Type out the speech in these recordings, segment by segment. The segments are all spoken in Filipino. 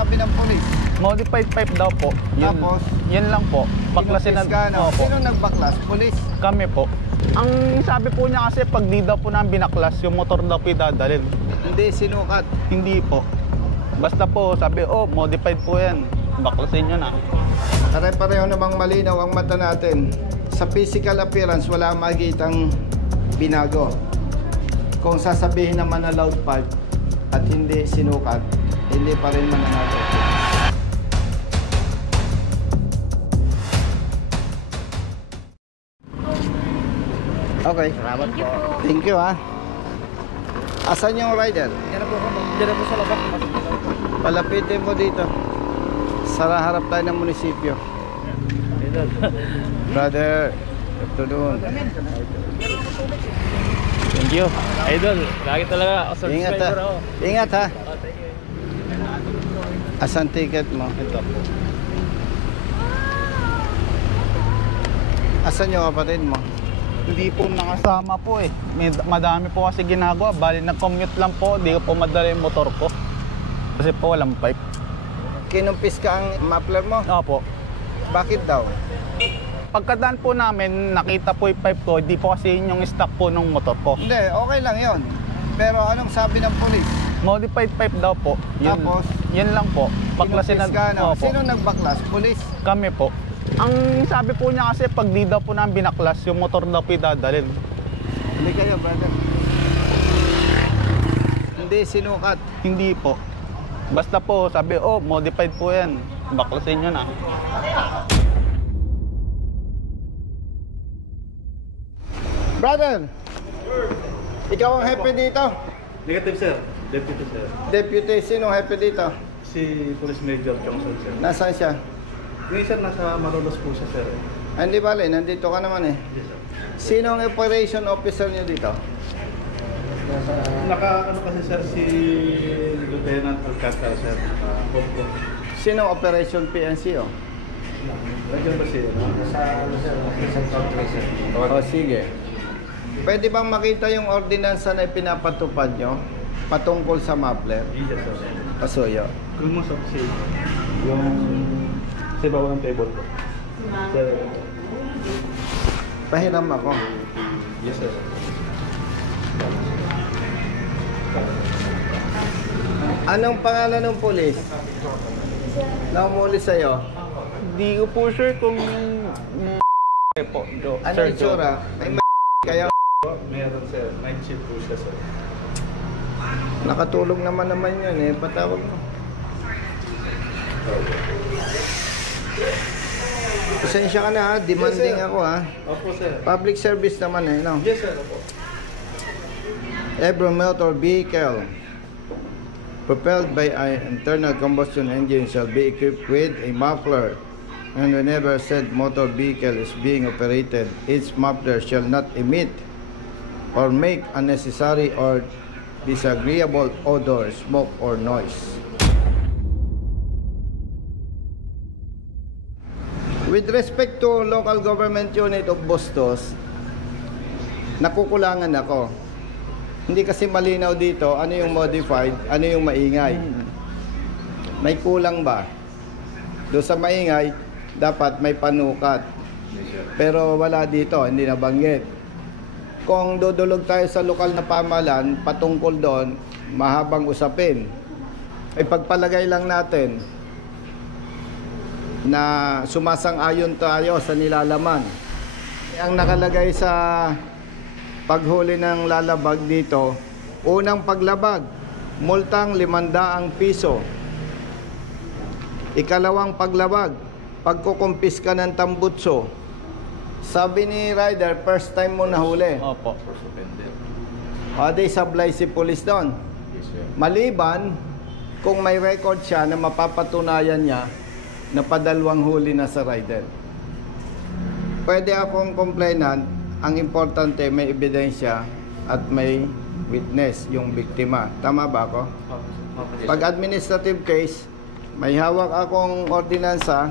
sabi ng polis? Modified pipe daw po. Tapos? Yun lang po. Baklasin na. Opo. Sino nagbaklas? Polis? Kami po. Ang sabi po niya kasi pag di daw po namin binaklas, yung motor daw po idadalhin. Hindi sinukat? Hindi po. Basta po sabi, oh, modified po yan. Baklasin nyo na. Pare-pareho namang malinaw ang mata natin. Sa physical appearance, wala makikitang binago. Kung sasabihin naman na loud pipe at hindi sinukat, hindi pa rin mananatag. Okay. Salamat po. Thank you, ha. Asan yung rider? Diyan na po sa labas. Palapitin mo dito. Sa harap tayo ng munisipyo. Brother, ito doon. Thank you. Idol, lagi talaga ako Ingat, ha. subscriber ako. Ingat, ha. Oh, thank you. Asan ticket mo? Ito. Asan yung kapatid mo? Hindi po nakasama po eh. Madami po kasi ginagawa. Bali nag-commute lang po. Hindi ko po madala yung motor ko. Kasi po walang pipe. Kinumpis ka ang muffler mo? Opo. Bakit daw? Pagkadaan po namin, nakita po yung pipe ko. Hindi po kasi yun yung stock po ng motor ko. Hindi, okay lang yon. Pero anong sabi ng polis? Modified pipe daw po. Tapos? Yun lang po. Baklasin Kinumpis ka, no? Opo. Sino nagbaklas? Polis? Kami po. Ang sabi po niya kasi pag di daw po namin binaklas, yung motor daw po idadalhin. Hindi kayo, brother. Hindi sinukat. Hindi po. Basta po sabi, oh, modified po yan. Baklasin nyo na. Brother, ikaw ang happy dito? Negative, sir. Deputy, sir. Deputy, sino happy dito? Si Police Major Johnson, sir. Nasaan siya? Ngayon, sir, nasa Malolos po siya, sir. Hindi bale, nandito ka naman eh. Yes, sir. Sino ang operation officer niyo dito? Naka-ano kasi, sir, si Lieutenant Alcantara, sir. Opo. Sino operation PNC, oh? Nandiyan ba siya? Sa, sir, sa country, sir. O, sige. Pwede bang makita yung ordinansa na ipinapatupad nyo patungkol sa muffler? Yes, sir. Pasuyo. Kung mo sa si yung sa bawah ng table ko. Sir. Pahiram ako. Yes, sir. Anong pangalan ng pulis? Naumuli sa'yo? Hindi ko po sure kung... po. Ano Sir itsura? May kayo? Meron, sir. Night shift po siya, sir. Nakatulong naman yun eh. Patawag mo. Pasensya ka na ha. Demanding Yes, sir. ako ha. Opo, sir. Public service naman eh, no? Yes, sir. Opo. Every motor vehicle propelled by an internal combustion engine shall be equipped with a muffler, and whenever said motor vehicle is being operated, its muffler shall not emit or make unnecessary or disagreeable odor, smoke, or noise. With respect to local government unit of Bustos, nakukulangan ako. Hindi kasi malinaw dito ano yung modified, ano yung maingay. May kulang ba? Doon sa maingay, dapat may panukat. Pero wala dito, hindi nabanggit. Kung dudulog tayo sa lokal na pamahalaan, patungkol doon, mahabang usapin. Ipagpalagay lang natin na sumasang-ayon tayo sa nilalaman. Ang nakalagay sa paghuli ng lalabag dito, unang paglabag, multang 500 piso. Ikalawang paglabag, pagkukumpiska ng tambutso. Sabi ni rider, first time mo nahuli. Opo. O di sablay si police doon. Maliban, kung may record siya na mapapatunayan niya na padalawang huli na sa rider. Pwede akong complainant, ang importante may ebidensya at may witness, yung biktima. Tama ba ako? Pag administrative case, may hawak akong ordinansa,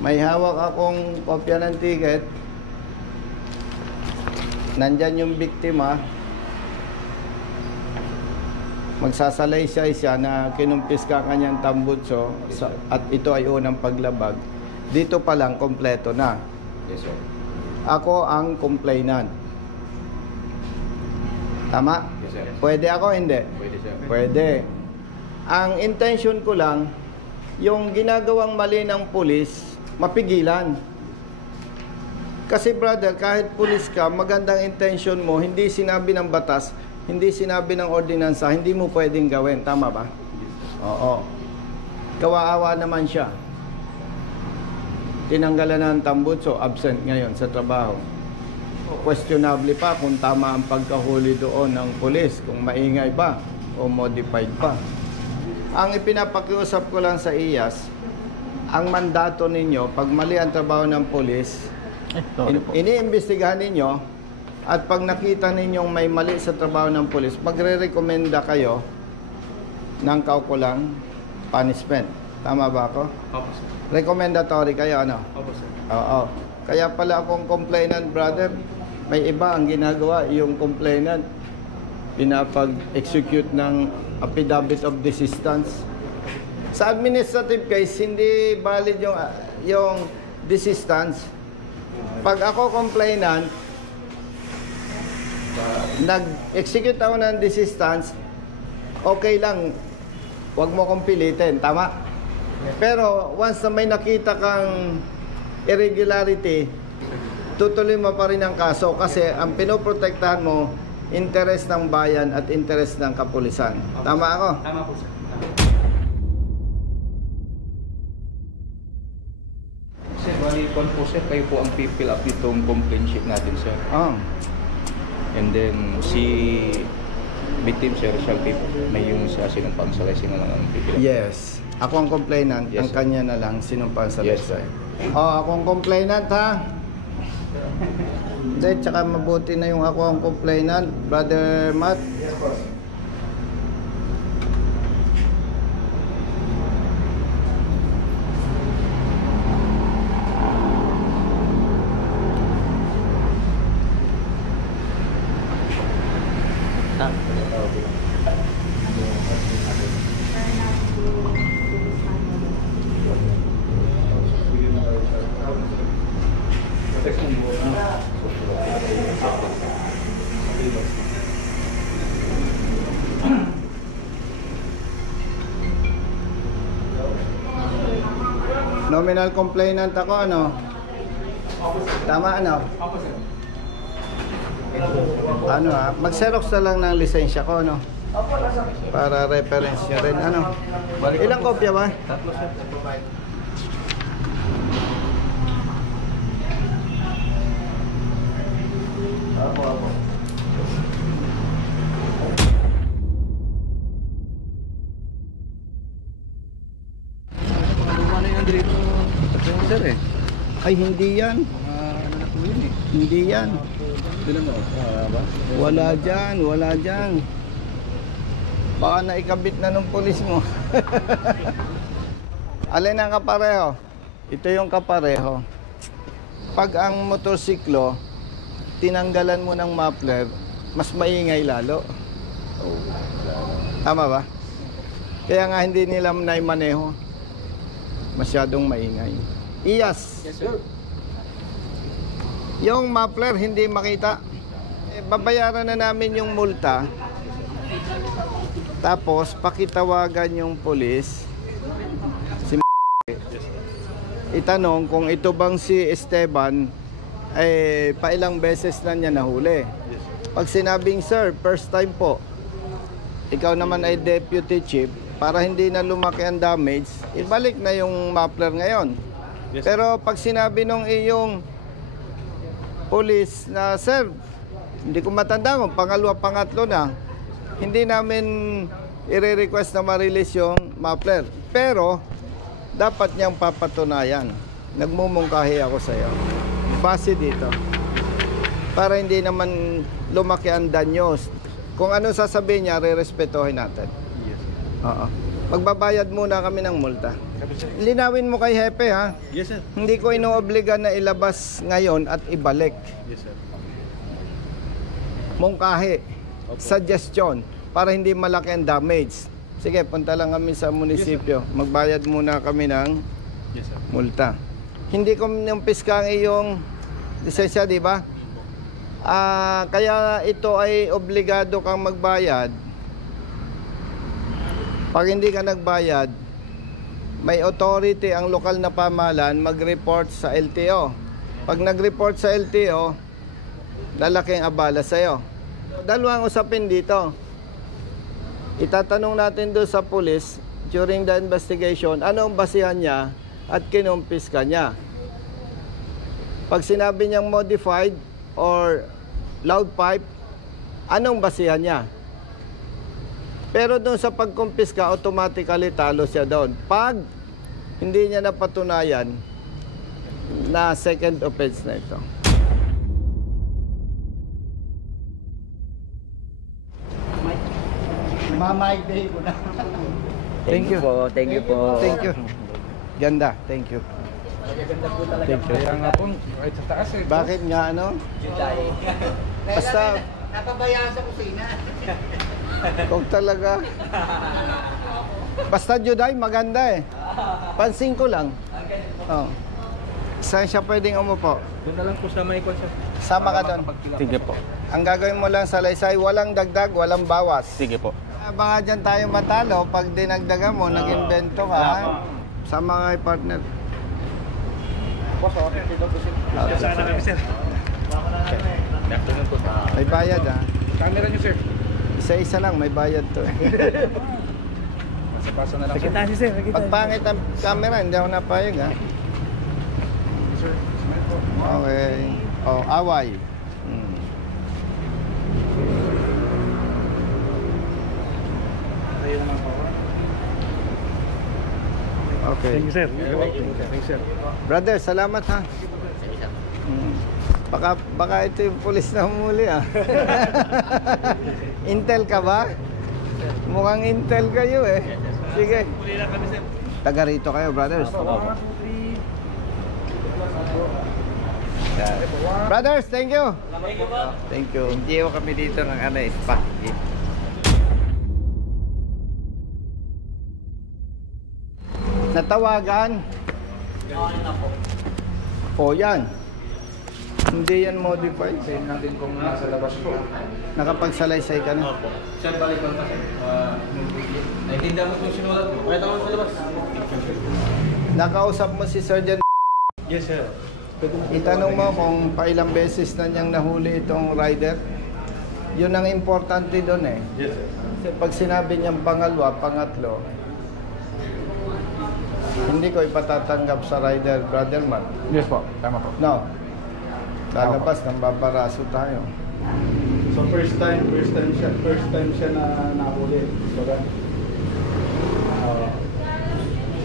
may hawak akong kopya ng ticket, nandyan yung biktima, magsasalaysay siya na kinumpis ka kanyang tambutso at ito ay unang paglabag, dito pa lang kompleto na. Yes, sir. Ako ang complainant. Tama? Yes, sir. Pwede ako, hindi? Pwede, sir. Pwede. Ang intention ko lang, yung ginagawang mali ng pulis, mapigilan. Kasi brother, kahit pulis ka, magandang intention mo, hindi sinabi ng batas, hindi sinabi ng ordinansa, hindi mo pwedeng gawin. Tama ba? Oo. Kawaawa naman siya. Tinanggalan na ng tambutso, absent ngayon sa trabaho. Questionable pa kung tama ang pagkahuli doon ng pulis, kung maingay pa o modified pa. Ang ipinapakiusap ko lang sa IAS, ang mandato ninyo, pag mali ang trabaho ng pulis, iniimbestigahan ninyo, at pag nakita ninyong may mali sa trabaho ng pulis, magre-recommenda kayo ng kaukulang punishment. Tama ba ako? Opo, sir. Recommendatory kayo, ano? Opo, sir. Oo. Kaya pala akong complainant, brother, may iba ang ginagawa, yung complainant, pinapag-execute ng affidavit of desistance. Sa administrative case, hindi valid yung desistance. Pag ako complainant, nag-execute ako ng desistance, okay lang, huwag mo kong pilitin, tama? Pero once na may nakita kang irregularity, tutuloy mo pa rin ang kaso kasi ang pinoprotektahan mo, interes ng bayan at interes ng kapulisan. Tama ako? Tama po, sir. Sir, bali po sir, kayo po ang fill up nitong complaint sheet natin, sir. Oh. And then, si victim, sir, siya may yung sa sinumpang salaysay na lang ang fill up. Yes. Ako ang complainant, Yes, ang sir. kanya na lang sinumpang sa Yes, website. Oh, ako ang complainant, ha? Hindi, tsaka mabuti na yung ako ang complainant, Brother Matt. Nominal complainant ako, ano? Tama, ano? Ano ha? Mag-xerox na lang ng lisensya ko, no? Para reference nyo rin, ano? Ilang kopya ba? Tatlo, sir. Sir, eh. Ay, hindi yan. Ano na po yun, eh. Hindi yan. Sino mo? Ba? Wala dyan, wala dyan. Baka naikabit na nung pulis mo. Alin ang kapareho? Ito yung kapareho. Pag ang motorsiklo, tinanggalan mo ng muffler, mas maingay lalo. Tama ba? Kaya nga hindi nila naimaneho. Masyadong maingay. Iyas. Yes, sir. Yung muffler hindi makita. Babayaran na namin yung multa. Tapos pakitawagan yung pulis. Si itanong kung ito bang si Esteban ay pailang beses na niya nahuli. Pag sinabing, sir, first time po, ikaw naman ay deputy chief, para hindi na lumaki ang damage, ibalik na yung muffler ngayon. Yes, pero pag sinabi nung iyong police na, sir, hindi ko matanda kung pangalawa, pangatlo na, hindi namin i-request na ma-release yung muffler. Pero, dapat niyang papatunayan. Nagmumungkahi ako sa iyo. Base dito. Para hindi naman lumaki ang danyos. Kung ano sasabihin niya, re-respetuhin natin. Yes, sir. Oo. Magbabayad muna kami ng multa. Linawin mo kay Hepe, ha? Yes, sir. Hindi ko inoobliga na ilabas ngayon at ibalik. Yes, sir. Mungkahi. Suggestion. para hindi malaki ang damage. Sige, punta lang kami sa munisipyo. Magbayad muna kami ng multa. Hindi ko numpiska ang iyong lisensya, di ba? Kaya ito ay obligado kang magbayad. Pag hindi ka nagbayad, may authority ang lokal na pamahalaan mag-report sa LTO. Pag nag-report sa LTO, lalaking abala sa'yo. Dalawang usapin dito. Itatanong natin doon sa police during the investigation, ano ang basihan niya at kinumpis ka niya. Pag sinabi niyang modified or loud pipe, anong basihan niya? Pero doon sa pagkumpis ka, automatically talo siya doon. Pag hindi niya napatunayan na second offense na ito. Mamay day ko na. Thank you. Thank you po. Thank you. Ganda. Thank you. Thank you. Kaya nga po, kahit sa taas eh. Bakit nga ano? Basta, Napabayaan sa kusina. kung talaga. Basta Juday, maganda eh. Pansin ko lang. Oh. Saan siya pwedeng umupo? Doon na lang po sa may konsep. Sama ka doon. Sige po. Ang gagawin mo lang sa laysay, walang dagdag, walang bawas. Sige po. Baka dyan tayo matalo pag dinagdagan mo, nag-invento ka. Ha? Sama nga yung partner. Sana kami, sir. Good afternoon po. May bayad ha. Camera niyo, sir. Isa-isa lang, may bayad to eh. Pasa na lang, sir. Nakita sir. Pag pangit ang camera, hindi ako napayag ha. Sir, smile po. Okay. Oh, away. Ayun naman po. Okay. Thank you, sir. Thank you, sir. Brother, salamat ha. Baka ito yung pulis na humuli ah. Intel ka ba? Mukhang Intel kayo eh. Sige. Muli lang kami, sir. Taga rito kayo, brothers. Brothers, thank you. Thank you. Hindi ko kami dito ng ano eh. Natawagan. O yan. Hindi yan modified. Sayin natin kung nasa labas po. Nakapagsalaysay ka na. Sir, balik lang kasi. Naintindihan mo kung sinulat mo. Kaya tawag sa labas. Nakausap mo si Sergeant. Yes, sir. Itanong mo kung pailang beses na niyang nahuli itong rider. Yun ang importante doon eh. Yes, sir. Kasi pag sinabi niyang pangalawa, pangatlo, hindi ko ipatatanggap sa rider, Brother Matt. Yes po, tama po. No. Lalabas, nang babaraso tayo. So first time siya na nahuli. Baga.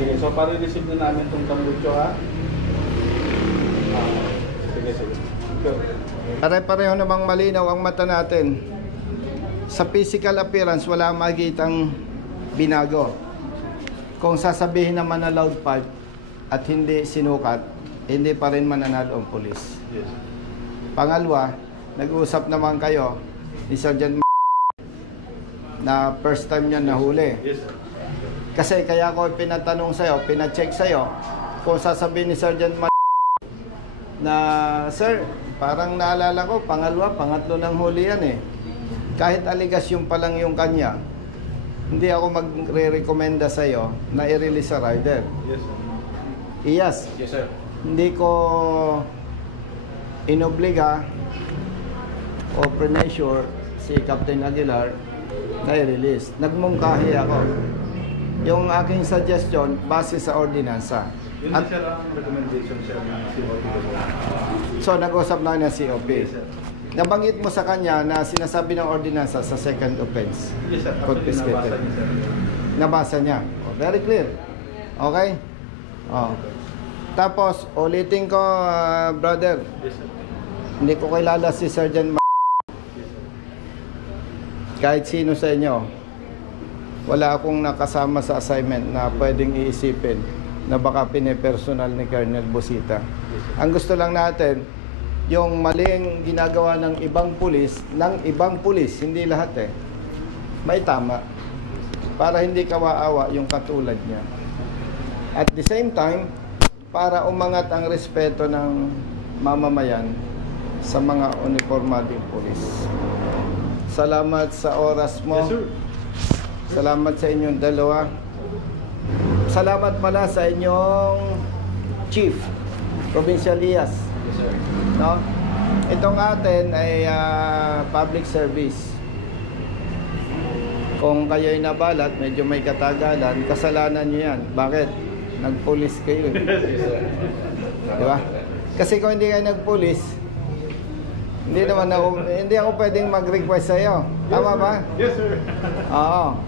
Sige, so para-receive na namin itong tambucho, ha? Sige. Pare-pareho namang malinaw ang mata natin. Sa physical appearance, wala makikitang binago. Kung sasabihin naman na loud pipe at hindi sinukat, hindi pa rin mananalo ang polis. Yes. Pangalawa, nag-uusap naman kayo ni Sergeant na first time niya nahuli. Yes, sir. Kasi kaya ko pinatanong sa'yo, pinacheck sa'yo, kung sasabihin ni Sergeant na, Sir, parang naalala ko, pangalawa, pangatlo ng huli yan eh. Kahit aligasyon pa lang yung kanya, hindi ako magre-recommenda sa'yo na i-release sa rider. Yes, sir. Iyas, Yes, sir. hindi ko inobliga o premature si Captain Aguilar na i-release. Nagmungkahi ako. Yung aking suggestion, base sa ordinansa. Yun At, sir ang recommendation sir ng COP. so, nag-usap na ng COP. Yes, sir. Nabanggit mo sa kanya na sinasabi ng ordinansa sa second offense. Yes, sir. Confiscated. Nabasa niya, sir. Nabasa niya. Oh, very clear. Okay? Oh. Tapos, ulitin ko, brother, Yes, sir. hindi ko kilala si Sergeant kahit sino sa inyo. Wala akong nakasama sa assignment na pwedeng iisipin na baka pinipersonal ni Colonel Busita. Ang gusto lang natin, yung maling ginagawa ng ibang pulis, hindi lahat eh. may tama. Para hindi kawaawa yung katulad niya. At the same time, para umangat ang respeto ng mamamayan sa mga uniformading pulis. Salamat sa oras mo. Yes, sir. Salamat sa inyong dalawa. Salamat pala sa inyong Chief, Provincial Elias. Yes, sir. No? Itong atin ay public service. Kung kayo'y nabalat, medyo may katagalan, kasalanan nyo yan. Bakit? Nagpulis kayo. Di ba? Kasi kung hindi kayo nagpulis, hindi ako pwedeng mag-request sa'yo. Tama ba? Yes, sir. Oo.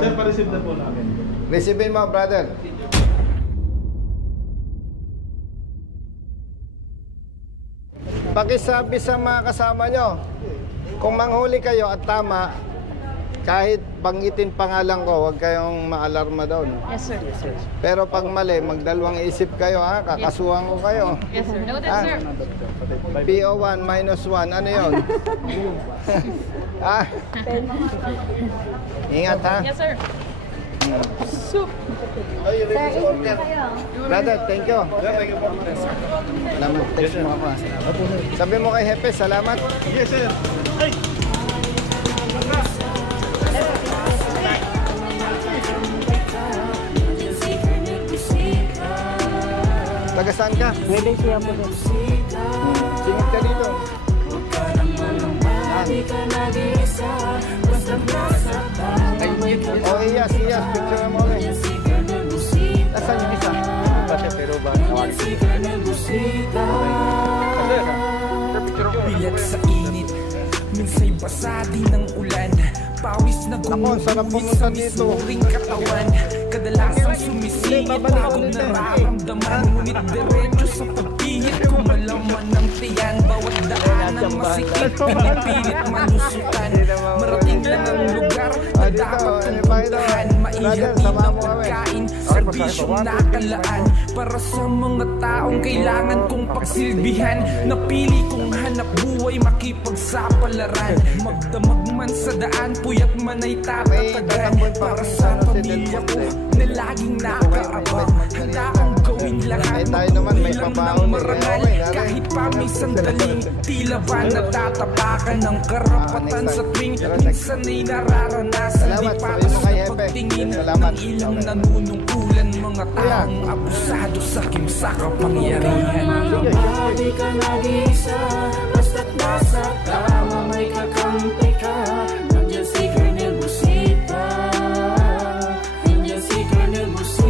Sir, pa-receive na po namin. Receivin mo, brother. Pakisabi sa mga kasama nyo, kung manghuli kayo at tama, kahit banggitin pangalan ko, huwag kayong maalarma doon. Yes, sir. Yes, sir. Pero pag mali, magdalawang isip kayo, ha? Kakasuhan ko kayo. Yes, sir. Noted, Ah. sir. PO1 minus 1, ano yun? Ah? Ingat, ha? Yes, sir. Brother, thank you. Salamat, text mo ako. Sabi mo kay Hepe, salamat. Yes, sir. Ay! Taga saan ka? Pwede siya po sir. Singit ka dito. Oh, iyas, picture mo ulit. Nasaan yung isa? Kasi pero ba tawagin ko? Bilat sa init, minsay basa din ng ulan. Pawis na Ako, sarap pumunta dito. Ring katawan, kadalasang sumisingit. Pagod nararamdaman, ngunit diretso sa pagpihit. Kumalaman ng tiyan, bawat daan ng masikip. Pinipilit manusutan, marating lang ang lugar na dapat kong puntahan. Maihatid ang pagkain, serbisyong nakalaan. Para sa mga taong kailangan kong pagsilbihan. Napili kong hanap buhay, makipagsapalaran. Magdamag man sa daan, puyat man ay tatatagan. Para sa pamilya ko na laging nakaabang. Handa akong gawin lahat, magtuloy lang ng marangal. Kahit pa may sandaling, tila ba natatapakan ng karapatan sa tuwing minsan ay nararanasan. Di patas na pagtingin ng ilang nanunungkulan. Mga taong abusado sa kimsa kapangyarihan. Di ka nag-iisa, basta't nasa tama may kakampi ka. Nandiyan si Colonel Busita, nandiyan si Colonel Busita.